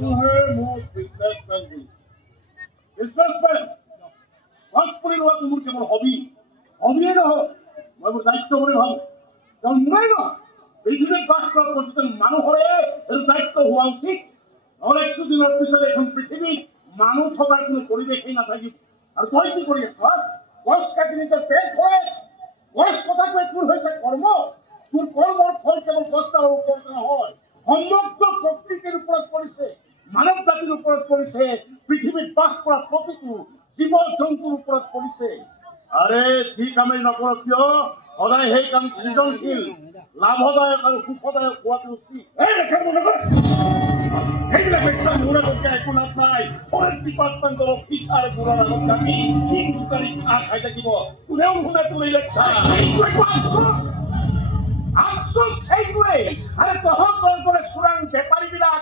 মানুহে মোক বিজনেছমেন বুলি বিজনেছমেন গছ পুলি ৰোৱাটো মোৰ কেৱল হবিয়ে নহয়, মই মোৰ দায়িত্ব বুলি ভাবোঁ। কাৰণ মোৰেই নহয়, পৃথিৱীত বাস কৰা প্ৰতিজন মানুহৰে এইটো দায়িত্ব হোৱা উচিত। নহ'লে কিছুদিনৰ পিছত এখন পৃথিৱীত মানুহ থকাৰ কোনো পৰিৱেশেই নাথাকিব। আৰু তই কি কৰি আছ? গছ কাটি নিজৰ পেট ভৰাই আছ। গছ কটাটোৱে তোৰ হৈছে কৰ্ম। তোৰ কৰ্মৰ ফল কেৱল গছডালৰ ওপৰত নহয়, সমগ্ৰ প্ৰকৃতিৰ ওপৰত পৰিছে, মানৱ জাতিৰ ওপৰত পৰিছে, পৃথিৱীত বাস কৰা প্ৰতিটো জীৱ জন্তুৰ ওপৰত পৰিছে। আৰে যি কামেই নকৰ কিয় সদায় সেই কাম সৃজনশীল, লাভদায়ক আৰু সুখদায়ক হোৱাটো উচিত। সেইবিলাক একদম মূৰে গতিকে একো লাভ নাই। ফৰেষ্ট ডিপাৰ্টমেণ্টৰ অফিচাৰ বোৰৰ আগত আমি হিংসুকাৰী ঘাঁহ খাই থাকিব, কোনেও নুশুনে তোৰ ইলেকশ্যন। আফচোচ সেইটোৱেই। আৰে তহঁতৰ দৰে চোৰাং বেপাৰীবিলাক